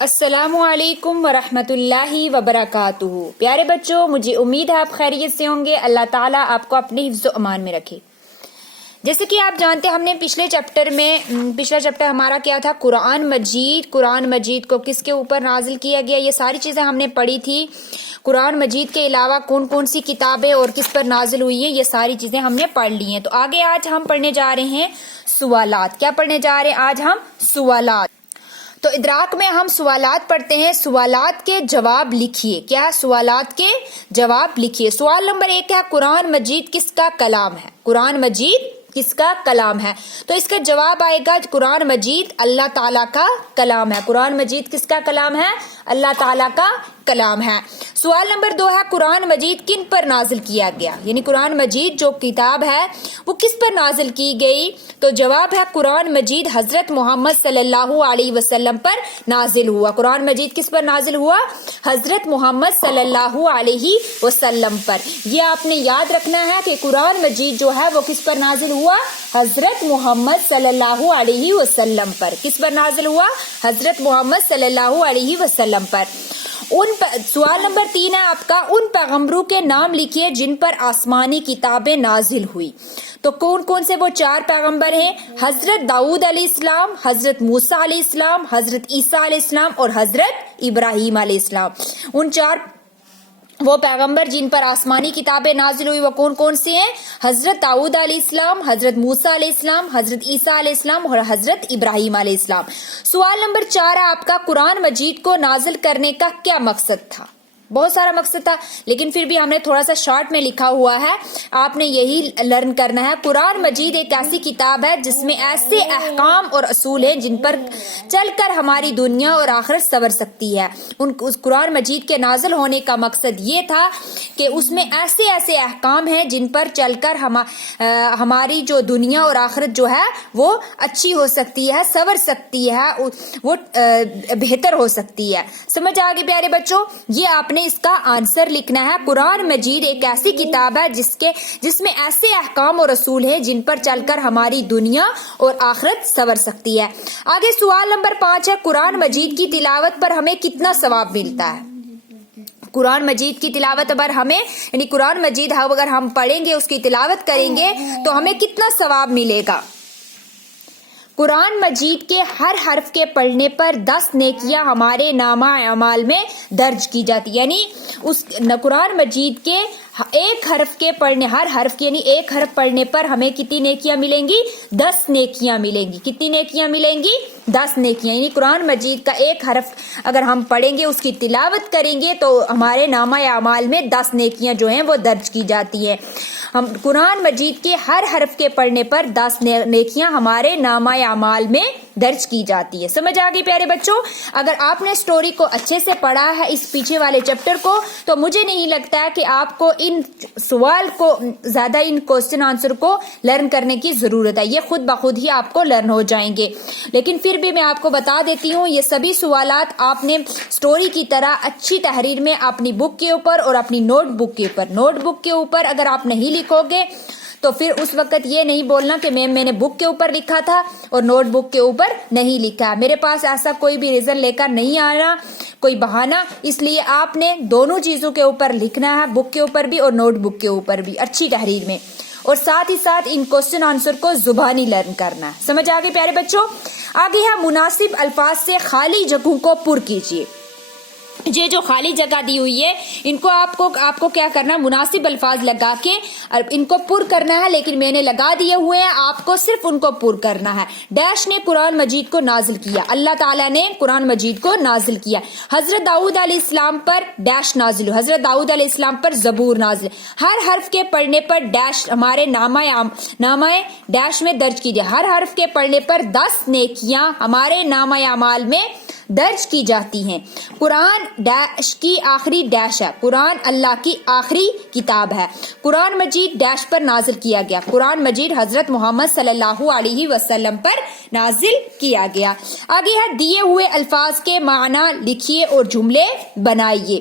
السلام علیکم ورحمۃ اللہ وبرکاتہ۔ پیارے بچوں، مجھے امید ہے آپ خیریت سے ہوں گے۔ اللہ تعالیٰ آپ کو اپنے حفظ و امان میں رکھے۔ جیسے کہ آپ جانتے ہیں، ہم نے پچھلا چیپٹر ہمارا کیا تھا؟ قرآن مجید کو کس کے اوپر نازل کیا گیا، یہ ساری چیزیں ہم نے پڑھی تھی۔ قرآن مجید کے علاوہ کون کون سی کتابیں اور کس پر نازل ہوئی ہیں، یہ ساری چیزیں ہم نے پڑھ لی ہیں۔ تو آگے آج ہم پڑھنے جا رہے ہیں سوالات۔ کیا پڑھنے جا رہے ہیں آج ہم؟ سوالات۔ تو ادراک میں ہم سوالات پڑھتے ہیں۔ سوالات کے جواب لکھیے۔ کیا؟ سوالات کے جواب لکھیے۔ سوال نمبر 1 ہے، قرآن مجید کس کا کلام ہے؟ قرآن مجید کس کا کلام ہے؟ تو اس کا جواب آئے گا، قرآن مجید اللہ تعالیٰ کا کلام ہے۔ قرآن مجید کس کا کلام ہے؟ اللہ تعالیٰ کا کلام ہے۔ سوال نمبر 2 ہے، قرآن مجید کن پر نازل کیا گیا؟ یعنی قرآن مجید جو کتاب ہے وہ کس پر نازل کی گئی؟ تو جواب ہے، قرآن مجید حضرت محمد صلی اللہ علیہ وسلم پر نازل ہوا۔ قرآن مجید کس پر نازل ہوا؟ حضرت محمد صلی اللہ علیہ وسلم پر۔ یہ آپ نے یاد رکھنا ہے کہ قرآن مجید جو ہے وہ کس پر نازل ہوا؟ حضرت محمد صلی اللہ علیہ وسلم پر۔ کس پر نازل ہوا؟ حضرت محمد صلی اللہ علیہ وسلم پر۔ سوال نمبر 3 ہے آپ کا، ان پیغمبروں کے نام لکھیے جن پر آسمانی کتابیں نازل ہوئی۔ تو کون کون سے وہ 4 پیغمبر ہیں؟ حضرت داؤد علیہ السلام، حضرت موسیٰ علیہ السلام، حضرت عیسیٰ علیہ السلام اور حضرت ابراہیم علیہ السلام۔ ان 4 وہ پیغمبر جن پر آسمانی کتابیں نازل ہوئی وہ کون کون سے ہیں؟ حضرت داؤد علیہ السلام، حضرت موسیٰ علیہ السلام، حضرت عیسیٰ علیہ السلام اور حضرت ابراہیم علیہ السلام۔ سوال نمبر 4 ہے آپ کا، قرآن مجید کو نازل کرنے کا کیا مقصد تھا؟ بہت سارا مقصد تھا، لیکن پھر بھی ہم نے تھوڑا سا شارٹ میں لکھا ہوا ہے، آپ نے یہی لرن کرنا ہے۔ قرآن مجید ایک ایسی کتاب ہے جس میں ایسے احکام اور اصول ہیں جن پر چل کر ہماری دنیا اور آخرت سنور سکتی ہے۔ اس قرآن مجید کے نازل ہونے کا مقصد یہ تھا کہ اس میں ایسے احکام ہیں جن پر چل کر ہماری جو دنیا اور آخرت جو ہے وہ اچھی ہو سکتی ہے، سنور سکتی ہے، وہ بہتر ہو سکتی ہے۔ سمجھ آگے پیارے بچوں؟ یہ آپ نے اس کا آنسر لکھنا ہے۔ قرآن مجید ایک ایسی کتاب ہے جس میں ایسے احکام اور اصول ہیں جن پر چل کر ہماری دنیا اور آخرت سنور سکتی ہے۔ آگے سوال نمبر 5 ہے، قرآن مجید کی تلاوت پر ہمیں کتنا ثواب ملتا ہے؟ قرآن مجید کی تلاوت پر ہمیں، یعنی قرآن مجید اگر ہم پڑھیں گے، اس کی تلاوت کریں گے تو ہمیں کتنا ثواب ملے گا؟ قرآن مجید کے ہر حرف کے پڑھنے پر 10 نیکیاں ہمارے نامہ اعمال میں درج کی جاتی، یعنی اس قرآن مجید کے ایک حرف کے پڑھنے، ہر حرف یعنی ایک حرف پڑھنے پر ہمیں کتنی نیکیاں ملیں گی؟ 10 نیکیاں ملیں گی۔ کتنی نیکیاں ملیں گی؟ 10 نیکیاں، یعنی قرآن مجید کا ایک حرف اگر ہم پڑھیں گے، اس کی تلاوت کریں گے تو ہمارے نامہ اعمال میں 10 نیکیاں جو ہیں وہ درج کی جاتی ہیں۔ ہم قرآن مجید کے ہر حرف کے پڑھنے پر 10 نیکیاں ہمارے نامہ اعمال میں درج کی جاتی ہے۔ سمجھ آ گئی پیارے بچوں؟ اگر آپ نے سٹوری کو اچھے سے پڑھا ہے، اس پیچھے والے چیپٹر کو، تو مجھے نہیں لگتا ہے کہ آپ کو ان سوال کو زیادہ، ان کوسچن آنسر کو لرن کرنے کی ضرورت ہے۔ یہ خود بخود ہی آپ کو لرن ہو جائیں گے۔ لیکن پھر بھی میں آپ کو بتا دیتی ہوں، یہ سبھی سوالات آپ نے سٹوری کی طرح اچھی تحریر میں اپنی بک کے اوپر اور اپنی نوٹ بک کے اوپر اگر آپ نہیں لکھو گے تو پھر اس وقت یہ نہیں بولنا کہ میں نے بک کے اوپر لکھا تھا اور نوٹ بک کے اوپر نہیں لکھا۔ میرے پاس ایسا کوئی بھی ریزن لے کر نہیں آنا، کوئی بہانہ، اس لیے آپ نے دونوں چیزوں کے اوپر لکھنا ہے، بک کے اوپر بھی اور نوٹ بک کے اوپر بھی، اچھی تحریر میں، اور ساتھ ہی ساتھ ان کوسچن آنسر کو زبانی لرن کرنا ہے۔ سمجھ آگے پیارے بچوں؟ آگے ہے، مناسب الفاظ سے خالی جگہوں کو پر کیجیے۔ یہ جو خالی جگہ دی ہوئی ہے، ان کو آپ کو کیا کرنا ہے؟ مناسب الفاظ لگا کے ان کو پر کرنا ہے، لیکن میں نے لگا دیے ہوئے ہیں، آپ کو صرف ان کو پر کرنا ہے۔ ڈیش نے قرآن مجید کو نازل کیا، اللہ تعالیٰ نے قرآن مجید کو نازل کیا۔ حضرت داؤد علیہ السلام پر ڈیش نازل ہوئی، حضرت داؤد علیہ السلام پر زبور نازل۔ ہر حرف کے پڑھنے پر ڈیش ہمارے نامہ ڈیش میں درج کیجیے۔ ہر حرف کے پڑھنے پر 10 نیکیاں ہمارے نامہ اعمال میں درج کی جاتی ہیں۔ قرآن ڈیش کی آخری ڈیش ہے، قرآن اللہ کی آخری کتاب ہے۔ قرآن مجید ڈیش پر نازل کیا گیا، قرآن مجید حضرت محمد صلی اللہ علیہ وسلم پر نازل کیا گیا۔ آگے ہے، دیے ہوئے الفاظ کے معنی لکھیے اور جملے بنائیے۔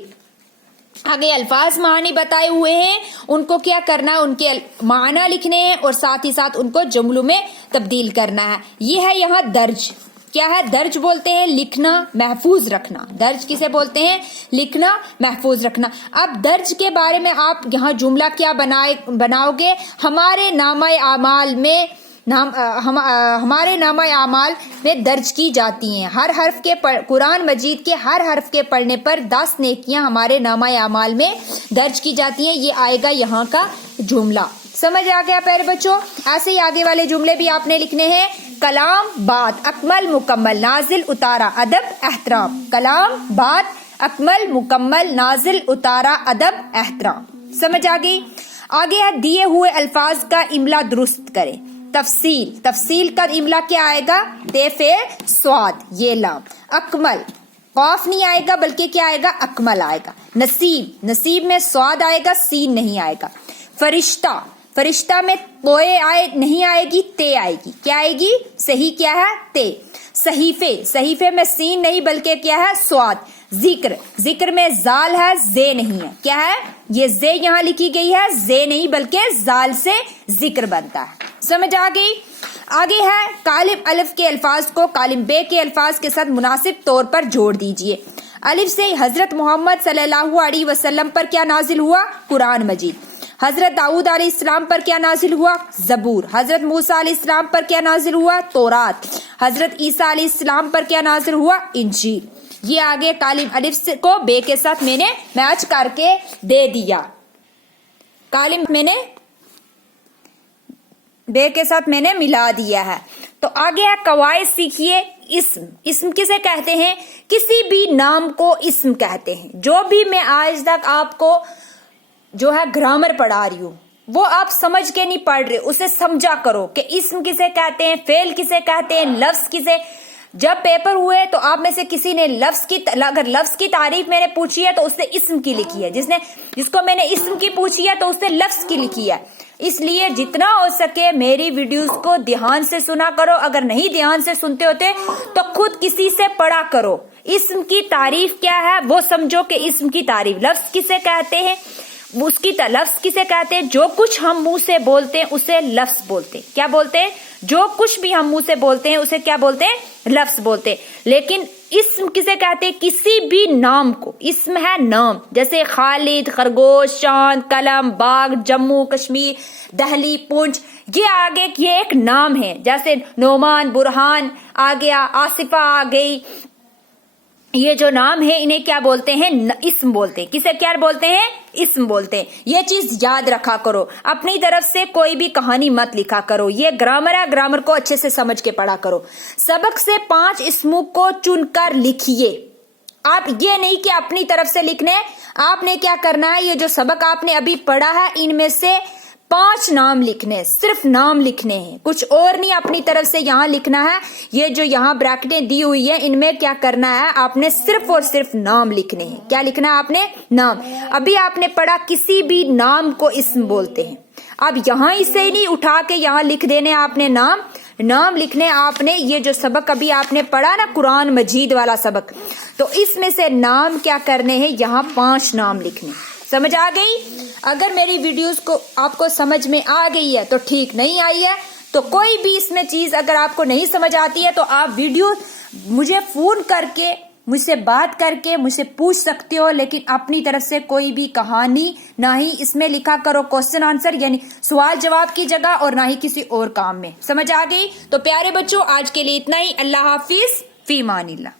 آگے الفاظ معنی بتائے ہوئے ہیں، ان کو کیا کرنا ہے؟ ان کے معنی لکھنے ہیں اور ساتھ ہی ساتھ ان کو جملوں میں تبدیل کرنا ہے۔ یہ ہے یہاں درج، کیا ہے؟ درج بولتے ہیں لکھنا محفوظ رکھنا. درج کسے بولتے ہیں؟ لکھنا محفوظ رکھنا. اب درج کے بارے میں آپ یہاں جملہ کیا بناؤ گے؟ ہمارے نامہ اعمال میں ہمارے نامہ اعمال میں درج کی جاتی ہیں. ہر حرف کے قرآن مجید کے ہر حرف کے پڑھنے پر 10 نیکیاں ہمارے نامہ اعمال میں درج کی جاتی ہیں. یہ آئے گا یہاں کا جملہ. سمجھ آ گیا پیارے بچوں؟ ایسے ہی آگے والے جملے بھی آپ نے لکھنے ہیں. کلام بات اکمل مکمل نازل اتارا ادب احترام. کلام بات اکمل مکمل نازل اتارا ادب احترام. سمجھ آ گئی؟ آگے ہے دیے ہوئے الفاظ کا املا درست کرے. تفصیل کا املا کیا آئے گا؟ تے فے سواد یہ لام. اکمل قاف نہیں آئے گا بلکہ کیا آئے گا؟ اکمل آئے گا. نصیب میں سواد آئے گا سین نہیں آئے گا. فرشتہ میں کوئے نہیں آئے گی تے آئے گی. کیا آئے گی؟ صحیح کیا ہے؟ تے. صحیفے میں سین نہیں بلکہ کیا ہے؟ سواد. ذکر میں زال ہے زے نہیں ہے. کیا ہے؟ یہ زے یہاں لکھی گئی ہے زے نہیں بلکہ زال سے ذکر بنتا ہے. سمجھ آ گئی؟ آگے ہے کالم الف کے الفاظ کو کالم بے کے الفاظ کے ساتھ مناسب طور پر جوڑ دیجئے. الف سے حضرت محمد صلی اللہ علیہ وسلم پر کیا نازل ہوا؟ قرآن مجید. حضرت داؤد علیہ السلام پر کیا نازل ہوا؟ زبور. حضرت موسیٰ علیہ السلام پر کیا نازل ہوا؟ تورات. حضرت عیسیٰ علیہ السلام پر کیا نازل ہوا؟ انجیل. یہ آگے کالم الف کو بے کے ساتھ میں نے میچ کر کے دے دیا. کالم میں نے بے کے ساتھ میں نے ملا دیا ہے. تو آگے ہے قواعد سیکھیے. اسم کسے کہتے ہیں؟ کسی بھی نام کو اسم کہتے ہیں. جو بھی میں آج تک آپ کو جو ہے گرامر پڑھا رہی ہوں وہ آپ سمجھ کے نہیں پڑھ رہے، اسے سمجھا کرو کہ اسم کسے کہتے ہیں، فعل کسے کہتے ہیں، لفظ کسے. جب پیپر ہوئے تو آپ میں سے کسی نے اگر لفظ کی تعریف میں نے پوچھی ہے تو اس نے اسم کی لکھی ہے. جس کو میں نے اسم کی پوچھی ہے تو اس نے لفظ کی لکھی ہے. اس لیے جتنا ہو سکے میری ویڈیوز کو دھیان سے سنا کرو. اگر نہیں دھیان سے سنتے ہوتے تو خود کسی سے پڑھا کرو. اسم کی تعریف کیا ہے وہ سمجھو کہ اسم کی تعریف. لفظ کسے کہتے ہیں؟ اس کی لفظ کسے کہتے ہیں؟ جو کچھ ہم منہ سے بولتے ہیں اسے لفظ بولتے ہیں. کیا بولتے ہیں؟ جو کچھ بھی ہم منہ سے بولتے ہیں اسے کیا بولتے ہیں؟ لفظ بولتے ہیں. لیکن اسم کسے کہتے ہیں؟ کسی بھی نام کو. اسم ہے نام، جیسے خالد، خرگوش، چاند، قلم، باغ، جموں کشمیر، دہلی، پونچھ. یہ آگے یہ ایک نام ہے. جیسے نعمان، برہان آ گیا، آصفہ آ گئی. یہ جو نام ہے انہیں کیا بولتے ہیں؟ اسم بولتے ہیں. کسے کیا بولتے ہیں؟ اسم بولتے ہیں. یہ چیز یاد رکھا کرو. اپنی طرف سے کوئی بھی کہانی مت لکھا کرو. یہ گرامر ہے، گرامر کو اچھے سے سمجھ کے پڑھا کرو. سبق سے 5 اسموں کو چن کر لکھیے. آپ یہ نہیں کہ اپنی طرف سے لکھنے، آپ نے کیا کرنا ہے؟ یہ جو سبق آپ نے ابھی پڑھا ہے ان میں سے 5 نام لکھنے، صرف نام لکھنے ہیں، کچھ اور نہیں اپنی طرف سے یہاں لکھنا ہے. یہ جو یہاں بریکٹیں دی ہوئی ہیں ان میں کیا کرنا ہے؟ آپ نے صرف اور صرف نام لکھنے ہیں. کیا لکھنا ہے آپ نے؟ نام. ابھی آپ نے پڑھا کسی بھی نام کو اسم بولتے ہیں. اب یہاں اسے ہی نہیں اٹھا کے یہاں لکھ دینے آپ نے نام لکھنے آپ نے. یہ جو سبق ابھی آپ نے پڑھا نا قرآن مجید والا سبق، تو اس میں سے نام کیا کرنے ہیں؟ یہاں 5 نام لکھنے. سمجھ آ گئی؟ اگر میری ویڈیوز کو آپ کو سمجھ میں آ گئی ہے تو ٹھیک، نہیں آئی ہے تو کوئی بھی اس میں چیز اگر آپ کو نہیں سمجھ آتی ہے تو آپ ویڈیو مجھے فون کر کے مجھ سے بات کر کے مجھ سے پوچھ سکتے ہو. لیکن اپنی طرف سے کوئی بھی کہانی نہ ہی اس میں لکھا کرو کوسچن آنسر، یعنی سوال جواب کی جگہ، اور نہ ہی کسی اور کام میں. سمجھ آ گئی؟ تو پیارے بچوں آج کے لیے اتنا ہی. اللہ حافظ، فی امان اللہ.